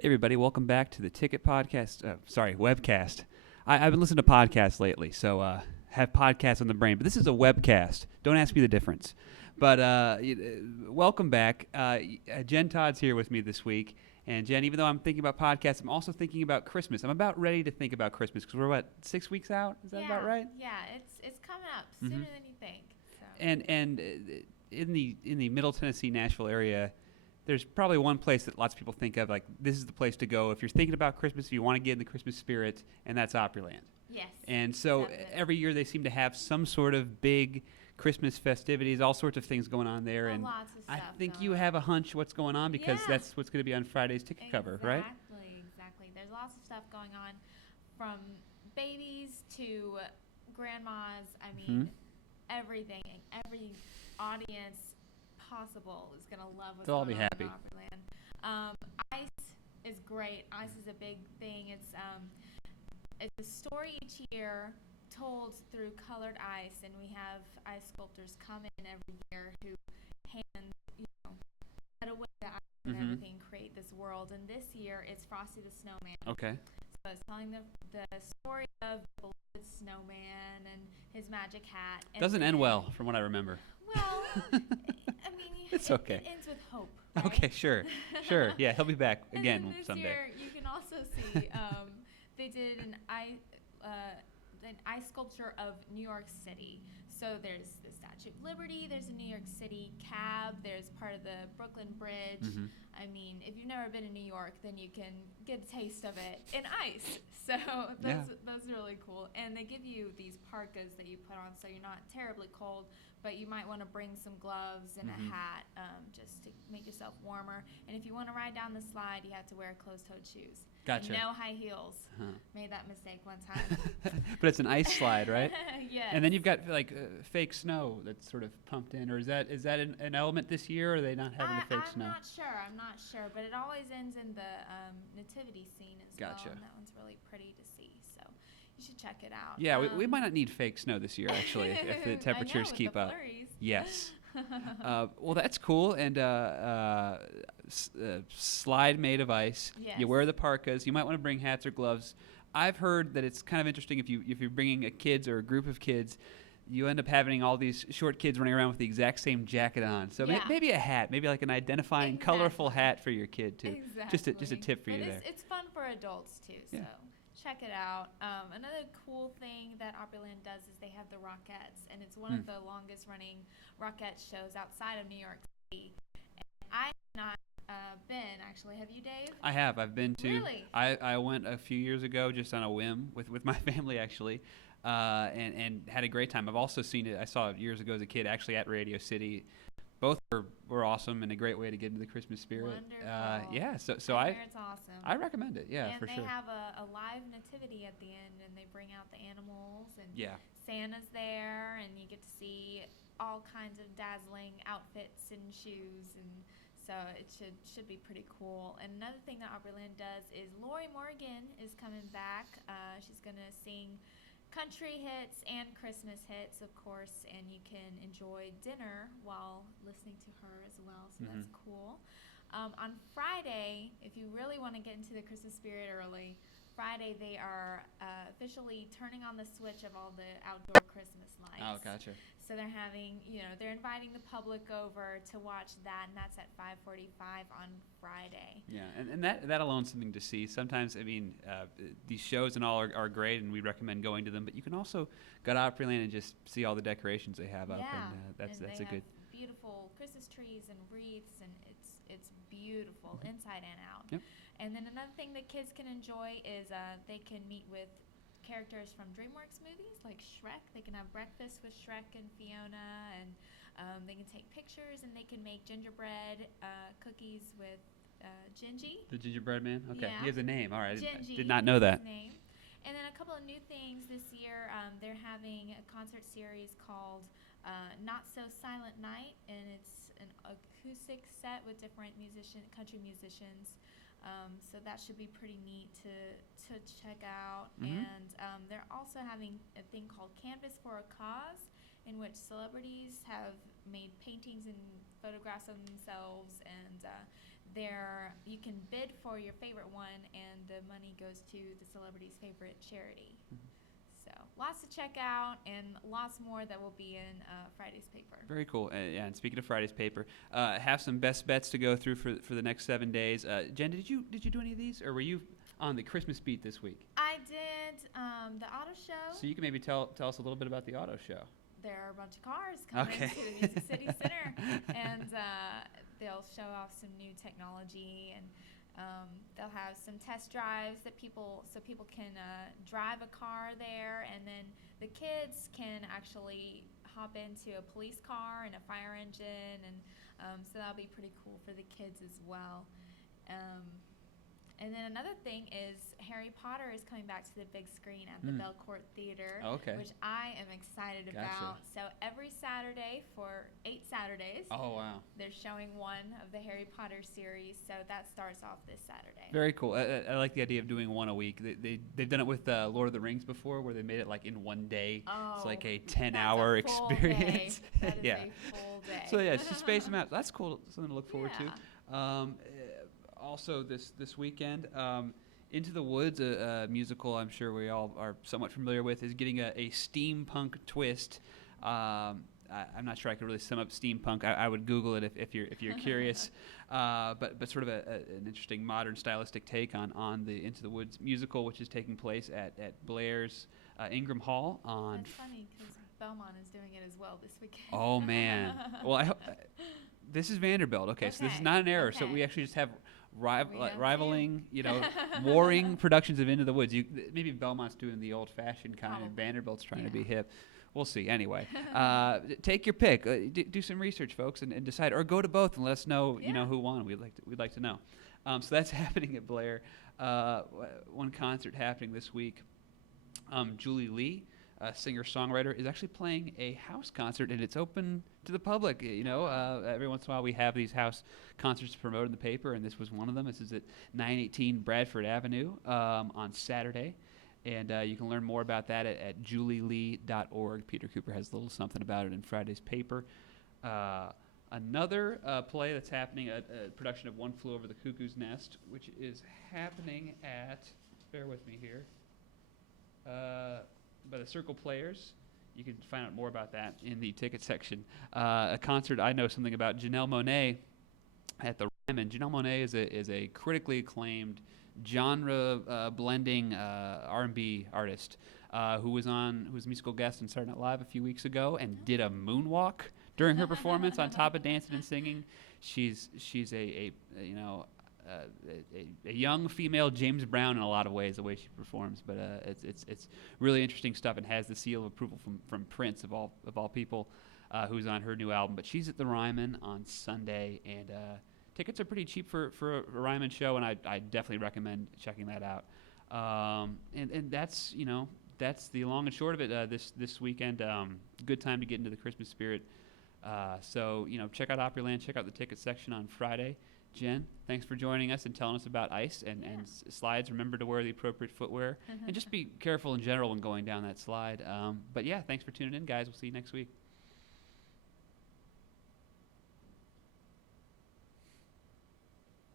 Hey everybody, welcome back to the Ticket Podcast. Webcast. I've been listening to podcasts lately, so have podcasts on the brain. But this is a webcast. Don't ask me the difference. But welcome back. Jen Todd's here with me this week. And Jen, even though I'm thinking about podcasts, I'm also thinking about Christmas. I'm about ready to think about Christmas because we're, 6 weeks out? Is that about right? Yeah, it's coming up sooner than you think. So. And in the Middle Tennessee, Nashville area, there's probably one place that lots of people think of, like this is the place to go if you're thinking about Christmas, if you want to get in the Christmas spirit, and that's Opryland. Yes. And so definitely. every year they seem to have some sort of big Christmas festivities, all sorts of things going on there. And lots of I stuff think going you on. have a hunch what's going on because Yeah. that's what's going to be on Friday's ticket cover, right? Exactly. There's lots of stuff going on, from babies to grandmas. I mean, everything. Every audience possible is gonna love what's They'll all going be on happy. in Opryland. Ice is great. Ice is a big thing. It's a story each year told through colored ice, and we have ice sculptors come in every year who hand, cut away the ice and everything, create this world. And this year it's Frosty the Snowman. Okay. So it's telling the story of the beloved snowman and his magic hat. And Doesn't end well, from what I remember. Well, I mean, It's okay. It ends with hope. Right? Okay, sure. Yeah, he'll be back And again then this someday. year, you can also see they did an ice sculpture of New York City. So there's the Statue of Liberty, there's a New York City cab, there's part of the Brooklyn Bridge. I mean, if you've never been in New York, then you can get a taste of it in ice. So that's really cool. And they give you these parkas that you put on so you're not terribly cold, but you might want to bring some gloves and a hat just to make yourself warmer. And if you want to ride down the slide, you have to wear closed-toed shoes. Gotcha. And no high heels. Made that mistake one time. But it's an ice slide, right? Yes. And then you've got fake snow that's sort of pumped in, or is that an element this year? Or are they not having the fake snow? I'm not sure, but it always ends in the nativity scene as Gotcha. well, and that one's really pretty to see. So you should check it out. Yeah, we might not need fake snow this year, actually, if the temperatures keep up. Flurries. Yes. Well, that's cool. And slide made of ice. Yes. You wear the parkas. You might want to bring hats or gloves. I've heard that it's kind of interesting if you're bringing a kids or a group of kids, you end up having all these short kids running around with the exact same jacket on. So maybe a hat, maybe like an identifying, colorful hat for your kid too. Exactly. Just a tip for you there. It's fun for adults too. Yeah. So check it out. Another cool thing that Opryland does is they have the Rockettes, and it's one of the longest running Rockette shows outside of New York City. And I have not been, actually. Have you, Dave? I have. I've been to. Really? I went a few years ago just on a whim with my family, actually, and had a great time. I've also seen it. I saw it years ago as a kid, actually, at Radio City. Both were awesome and a great way to get into the Christmas spirit. Wonderful. So It's awesome. I recommend it. Yeah, and for sure. they have a live nativity at the end, and they bring out the animals, and Santa's there, and you get to see all kinds of dazzling outfits and shoes, and so it should be pretty cool. And another thing that Opryland does is Lori Morgan is coming back. She's gonna sing country hits and Christmas hits, of course, and you can enjoy dinner while listening to her as well, so that's cool. On Friday, if you really want to get into the Christmas spirit early, Friday they are officially turning on the switch of all the outdoor Christmas lights. Oh, gotcha. So they're having, they're inviting the public over to watch that, and that's at 5:45 on Friday. Yeah, and that alone's something to see. Sometimes, I mean, these shows and all are great, and we recommend going to them. But you can also go to Opryland and just see all the decorations they have up, and that's a good. Beautiful Christmas trees and wreaths, and it's beautiful inside and out. Yep. And then another thing that kids can enjoy is they can meet with characters from DreamWorks movies like Shrek. They can have breakfast with Shrek and Fiona, and they can take pictures, and they can make gingerbread cookies with Gingy. The gingerbread man? Okay. Yeah. He has a name. All right. I Gingy did not know is that. his name. And then a couple of new things this year. They're having a concert series called Not So Silent Night, and it's an acoustic set with different country musicians. So that should be pretty neat to check out. And they're also having a thing called Canvas for a Cause, in which celebrities have made paintings and photographs of themselves, and you can bid for your favorite one, and the money goes to the celebrity's favorite charity. So lots to check out, and lots more that will be in Friday's paper. Very cool. And speaking of Friday's paper, have some best bets to go through for the next 7 days. Jen, did you do any of these, or were you on the Christmas beat this week? I did the auto show. So you can maybe tell us a little bit about the auto show. There are a bunch of cars coming to the Music City Center, and they'll show off some new technology, and they'll have some test drives so people can drive a car there, and then the kids can actually hop into a police car and a fire engine, and so that'll be pretty cool for the kids as well. And then another thing is Harry Potter is coming back to the big screen at the Belcourt Theater, which I am excited about. So every Saturday for 8 Saturdays, they're showing one of the Harry Potter series. So that starts off this Saturday. Very cool. I like the idea of doing one a week. They've done it with Lord of the Rings before, where they made it like in one day. It's like a 10-hour experience. That is a full day. So yeah, just space them out. That's cool. Something to look forward to. Also this weekend, Into the Woods, a musical I'm sure we all are somewhat familiar with, is getting a steampunk twist. I'm not sure I could really sum up steampunk. I would Google it if you're curious. But sort of an interesting modern stylistic take on the Into the Woods musical, which is taking place at Blair's Ingram Hall on. That's funny because Belmont is doing it as well this weekend. Oh man! Well, I hope this is Vanderbilt. Okay, so this is not an error. So we actually just have rivaling, warring productions of Into the Woods. Maybe Belmont's doing the old-fashioned kind, and Vanderbilt's trying to be hip. We'll see. Anyway, take your pick. Do some research, folks, and decide, or go to both and let us know. Who won. We'd like to know. So that's happening at Blair. One concert happening this week. Julie Lee, a singer-songwriter, is actually playing a house concert, and it's open to the public. Every once in a while we have these house concerts promoted in the paper, and this was one of them. This is at 918 Bradford Avenue on Saturday, and you can learn more about that at julielee.org. Peter Cooper has a little something about it in Friday's paper. Another play that's happening, a production of One Flew Over the Cuckoo's Nest, which is happening at, bear with me here, by the Circle Players. You can find out more about that in the ticket section. A concert I know something about, Janelle Monáe at the Ryman. Janelle Monáe is a critically acclaimed genre blending R&B artist who was a musical guest on Saturday Night Live a few weeks ago and did a moonwalk during her performance on top of dancing and singing. She's a young female James Brown in a lot of ways, the way she performs, but it's really interesting stuff and has the seal of approval from Prince of all people, who's on her new album. But she's at the Ryman on Sunday, and tickets are pretty cheap for a Ryman show, and I definitely recommend checking that out. And that's the long and short of it this weekend. Good time to get into the Christmas spirit. So check out Opryland, check out the ticket section on Friday. Jen, thanks for joining us and telling us about ice and slides. Remember to wear the appropriate footwear and just be careful in general when going down that slide. But yeah, thanks for tuning in, guys. We'll see you next week.